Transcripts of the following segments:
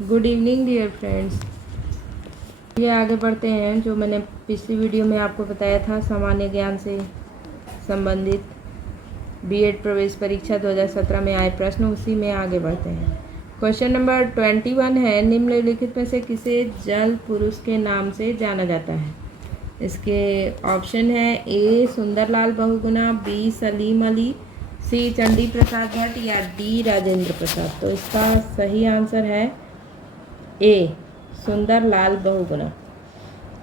Good evening dear friends. ये आगे बढ़ते हैं। जो मैंने पिछली वीडियो में आपको बताया था सामान्य ज्ञान से संबंधित बीएड प्रवेश परीक्षा 2017 में आए प्रश्न, उसी में आगे बढ़ते हैं। क्वेश्चन नंबर 21 है, निम्नलिखित में से किसे जल पुरुष के नाम से जाना जाता है। इसके ऑप्शन है ए सुंदरलाल बहुगुणा, बी सलीम अली, सी चंडी प्रसाद भट्ट या डी राजेंद्र प्रसाद। तो इसका सही आंसर है ए सुंदरलाल बहुगुणा।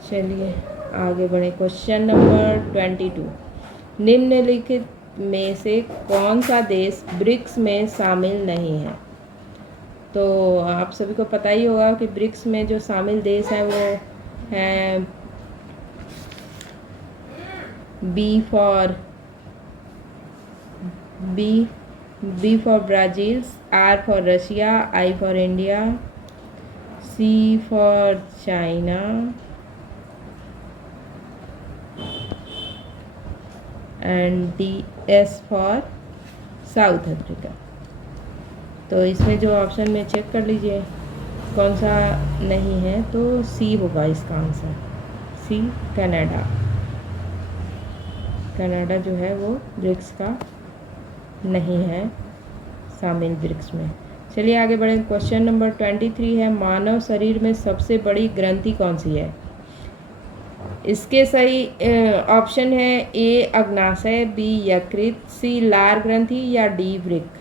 चलिए आगे बढ़े। क्वेश्चन नंबर 22, निम्नलिखित में से कौन सा देश ब्रिक्स में शामिल नहीं है। तो आप सभी को पता ही होगा कि ब्रिक्स में जो शामिल देश हैं वो हैं B for Brazil, R for Russia, I for India, C for China and DS for South Africa. तो इसमें जो ऑप्शन में चेक कर लीजिए कौन सा नहीं है, तो सी होगा इसका आंसर। C Canada. कनाडा जो है वो ब्रिक्स का नहीं है शामिल ब्रिक्स में। चलिए आगे बढ़े। क्वेश्चन नंबर 23 है, मानव शरीर में सबसे बड़ी ग्रंथि कौन सी है। इसके सही ऑप्शन है ए अग्नाशय, बी यकृत, सी लार ग्रंथि या डी वृक्क।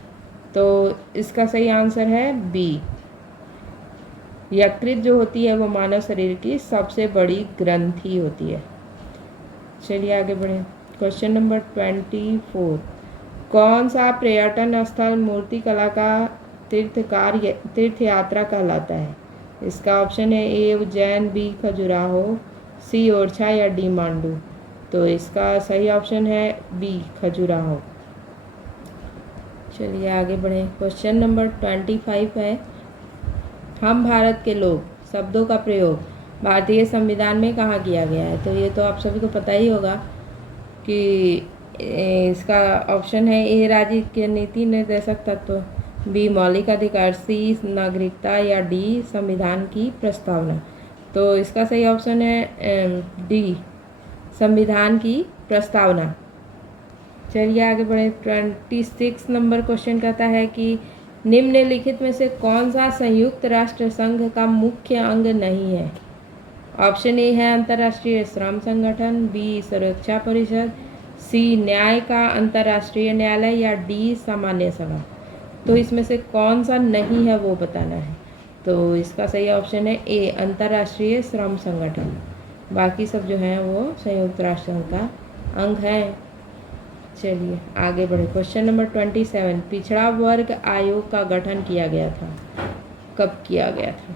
तो इसका सही आंसर है बी। यकृत जो होती है वो मानव शरीर की सबसे बड़ी ग्रंथि होती है। चलिए आगे बढ़े। क्वेश्चन नंबर 24, कौन सा पर्यटन स्थल मूर्तिकला का तीर्थ यात्रा कहलाता है। इसका ऑप्शन है ए उज्जैन, बी खजुराहो, सी ओरछा या डी मांडू। तो इसका सही ऑप्शन है बी खजुराहो। चलिए आगे बढ़ें। क्वेश्चन नंबर 25 है, हम भारत के लोग शब्दों का प्रयोग भारतीय संविधान में कहाँ किया गया है। तो ये तो आप सभी को पता ही होगा कि इसका ऑप्शन है ए राज्य के नीति निर्देशक तत्व, बी मौलिक अधिकार, सी नागरिकता या डी संविधान की प्रस्तावना। तो इसका सही ऑप्शन है डी संविधान की प्रस्तावना। चलिए आगे बढ़े। 26 नंबर क्वेश्चन कहता है कि निम्नलिखित में से कौन सा संयुक्त राष्ट्र संघ का मुख्य अंग नहीं है। ऑप्शन ए है अंतर्राष्ट्रीय श्रम संगठन, बी सुरक्षा परिषद, सी न्याय का अंतर्राष्ट्रीय न्यायालय या डी सामान्य सभा। तो इसमें से कौन सा नहीं है वो बताना है। तो इसका सही ऑप्शन है ए अंतर्राष्ट्रीय श्रम संगठन। बाकी सब जो हैं वो संयुक्त राष्ट्र संघ का अंग है। चलिए आगे बढ़े। क्वेश्चन नंबर 27, पिछड़ा वर्ग आयोग का गठन किया गया था। कब किया गया था,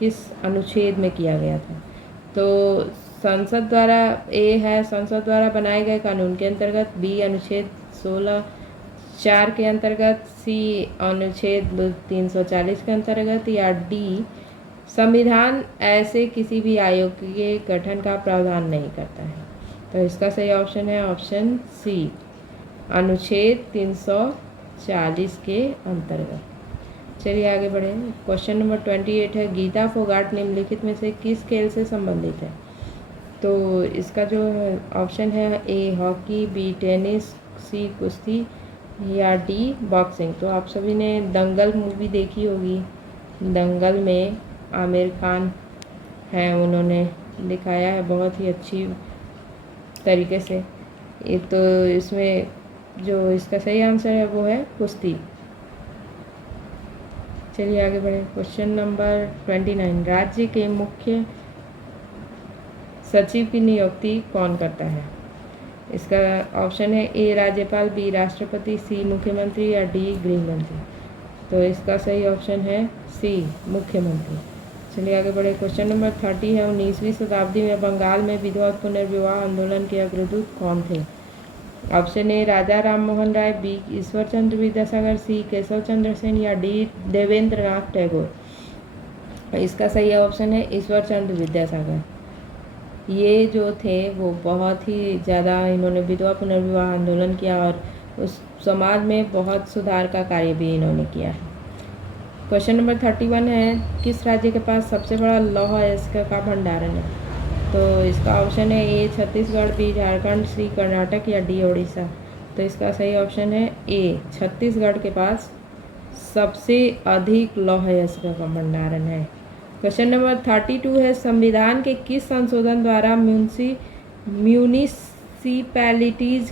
किस अनुच्छेद में किया गया था। तो संसद द्वारा, ए है संसद द्वारा बनाए गए कानून के अंतर्गत, बी अनुच्छेद 16(4) के अंतर्गत, सी अनुच्छेद 340 के अंतर्गत या डी संविधान ऐसे किसी भी आयोग के गठन का प्रावधान नहीं करता है। तो इसका सही ऑप्शन है ऑप्शन सी अनुच्छेद 340 के अंतर्गत। चलिए आगे बढ़े। क्वेश्चन नंबर 28 है, गीता फोगाट निम्नलिखित में से किस खेल से संबंधित है। तो इसका जो ऑप्शन है ए हॉकी, बी टेनिस, सी कुश्ती या डी बॉक्सिंग। तो आप सभी ने दंगल मूवी देखी होगी। दंगल में आमिर खान हैं, उन्होंने दिखाया है बहुत ही अच्छी तरीके से। एक तो इसमें जो इसका सही आंसर है वो है कुश्ती। चलिए आगे बढ़े। क्वेश्चन नंबर 29, राज्य के मुख्य सचिव की नियुक्ति कौन करता है। इसका ऑप्शन है ए राज्यपाल, बी राष्ट्रपति, सी मुख्यमंत्री या डी गृह मंत्री। तो इसका सही ऑप्शन है सी मुख्यमंत्री। चलिए आगे बढ़े। क्वेश्चन नंबर 30 है, 19वीं शताब्दी में बंगाल में विधवा पुनर्विवाह आंदोलन के अग्रदूत कौन थे। Option A Raja Ram Mohan Roy, B Ishwar Chandra Vidyasagar, C Keshav Chandra Sen या डी देवेंद्र नाथ टैगोर। इसका सही ऑप्शन है ईश्वर चंद्र विद्यासागर। ये जो थे वो बहुत ही ज़्यादा इन्होंने विधवा पुनर्विवाह आंदोलन किया और उस समाज में बहुत सुधार का कार्य भी इन्होंने किया है। क्वेश्चन नंबर 31 है, किस राज्य के पास सबसे बड़ा लौह अयस्क का भंडारण है? तो इसका ऑप्शन है ए छत्तीसगढ़, बी झारखंड, सी कर्नाटक या डी उड़ीसा। तो इसका सही ऑप्शन है ए, छत्तीसगढ़ के पास सबसे अधिक लौह अयस्क का भंडारण है। क्वेश्चन नंबर 32 है, संविधान के किस संशोधन द्वारा म्यूनिसिपैलिटीज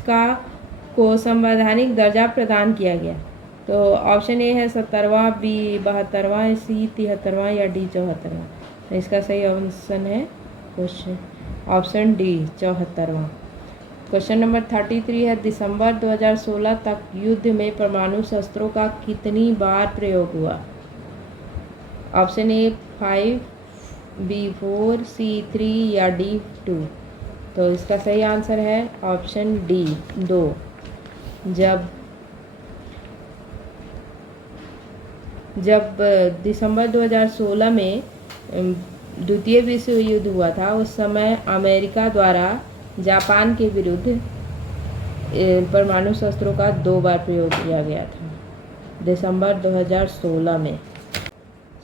को संवैधानिक दर्जा प्रदान किया गया? तो ऑप्शन ए है 70वां, बी 72वां, सी 73वां या डी 74वां। तो इसका सही ऑप्शन है क्वेश्चन ऑप्शन डी 74वां। क्वेश्चन नंबर 33 है, दिसंबर 2016 तक युद्ध में परमाणु शस्त्रों का कितनी बार प्रयोग हुआ? ऑप्शन ए 5, बी 4, सी 3 या डी 2। तो इसका सही आंसर है ऑप्शन डी 2। जब दिसंबर 2016 में द्वितीय विश्व युद्ध हुआ था, उस समय अमेरिका द्वारा जापान के विरुद्ध परमाणु शस्त्रों का 2 बार प्रयोग किया गया था, दिसंबर 2016 में।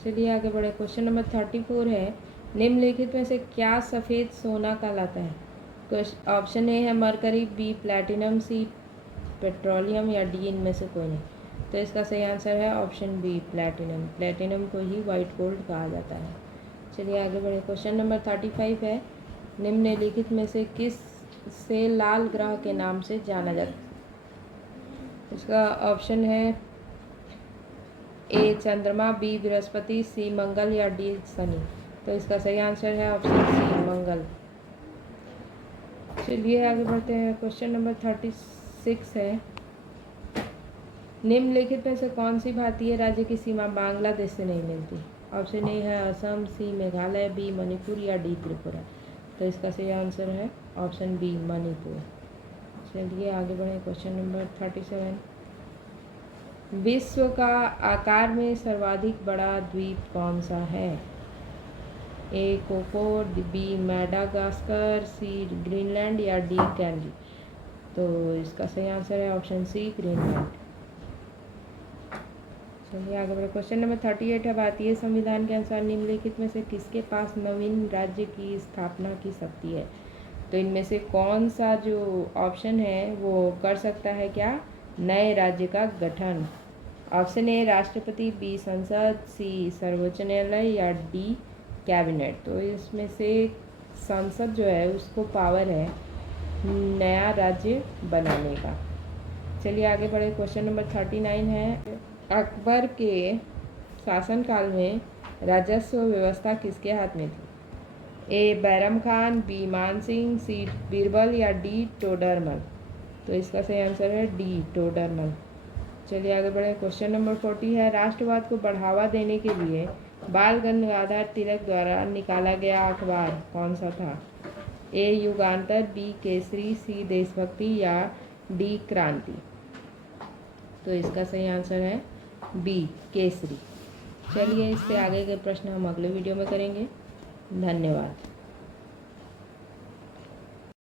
चलिए आगे बढ़े। क्वेश्चन नंबर 34 है, निम्नलिखित में से क्या सफ़ेद सोना कहलाता है? ऑप्शन ए है मरकरी, बी प्लैटिनम, सी पेट्रोलियम या डी इनमें से कोई नहीं। तो इसका सही आंसर है ऑप्शन बी प्लैटिनम। प्लैटिनम को ही वाइट गोल्ड कहा जाता है। चलिए आगे बढ़े। क्वेश्चन नंबर 35 है, निम्नलिखित में से किस से लाल ग्रह के नाम से जाना जाता है? इसका ऑप्शन है ए चंद्रमा, बी बृहस्पति, सी मंगल या डी शनि। तो इसका सही आंसर है ऑप्शन सी मंगल। चलिए आगे बढ़ते हैं। क्वेश्चन नंबर 36 है, निम्नलिखित में से कौन सी भारतीय राज्य की सीमा बांग्लादेश से नहीं मिलती? ऑप्शन ए है असम, सी मेघालय, बी मणिपुर या डी त्रिपुरा। तो इसका सही आंसर है ऑप्शन बी मणिपुर। चलिए आगे बढ़े। क्वेश्चन नंबर 37, विश्व का आकार में सर्वाधिक बड़ा द्वीप कौन सा है? ए कोको, बी मैडागास्कर, सी ग्रीनलैंड या डी कैनरी। तो इसका सही आंसर है ऑप्शन सी ग्रीनलैंड। चलिए आगे बढ़े। क्वेश्चन नंबर 38 है, भारतीय संविधान के अनुसार निम्नलिखित में से किसके पास नवीन राज्य की स्थापना की शक्ति है? तो इनमें से कौन सा जो ऑप्शन है वो कर सकता है क्या नए राज्य का गठन? ऑप्शन ए राष्ट्रपति, बी संसद, सी सर्वोच्च न्यायालय या डी कैबिनेट। तो इसमें से संसद जो है उसको पावर है नया राज्य बनाने का। चलिए आगे बढ़े। क्वेश्चन नंबर 39 है, अकबर के शासनकाल में राजस्व व्यवस्था किसके हाथ में थी? ए बैरम खान, बी मान सिंह, सी बीरबल या डी टोडरमल। तो इसका सही आंसर है डी टोडरमल। चलिए आगे बढ़े। क्वेश्चन नंबर 40 है, राष्ट्रवाद को बढ़ावा देने के लिए बाल गंगाधर तिलक द्वारा निकाला गया अखबार कौन सा था? ए युगांतर, बी केसरी, सी देशभक्ति या डी क्रांति। तो इसका सही आंसर है बी केसरी। चलिए इससे आगे के प्रश्न हम अगले वीडियो में करेंगे। धन्यवाद।